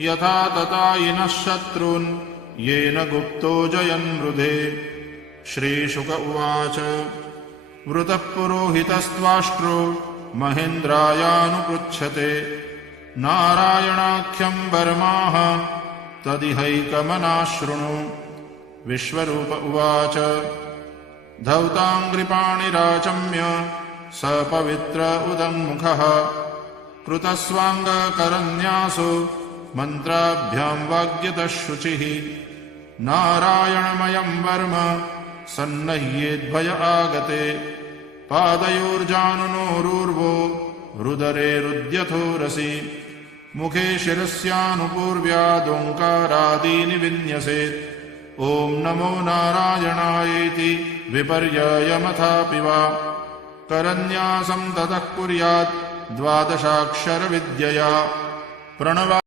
यथा ततायिनः शत्रून् येन गुप्तो जयन्मृधे। श्रीशुक उवाच वृतः पुरोहितस्त्वाष्ट्रो महेन्द्रायानुपृच्छते नारायणाख्यं वर्माः तदिहैकमना शृणु। विश्वरूप उवाच धौताङ्घ्रिपाणिराचम्य स पवित्र उदङ्मुखः कृतस्वाङ्गकरन्यासो मन्त्राभ्यां वाग्यतः शुचिः। नारायणमयं वर्म सन्नह्येद्भय आगते पादयोर्जानुनोरूर्वो रुदरेरुद्यथोरसि मुखे शिरस्यानुपूर्व्यादोङ्कारादीनि विन्यसेत्। ॐ नमो नारायणायेति विपर्ययमथापि वा करन्यासं ततः कुर्यात् द्वादशाक्षरविद्यया। प्रणव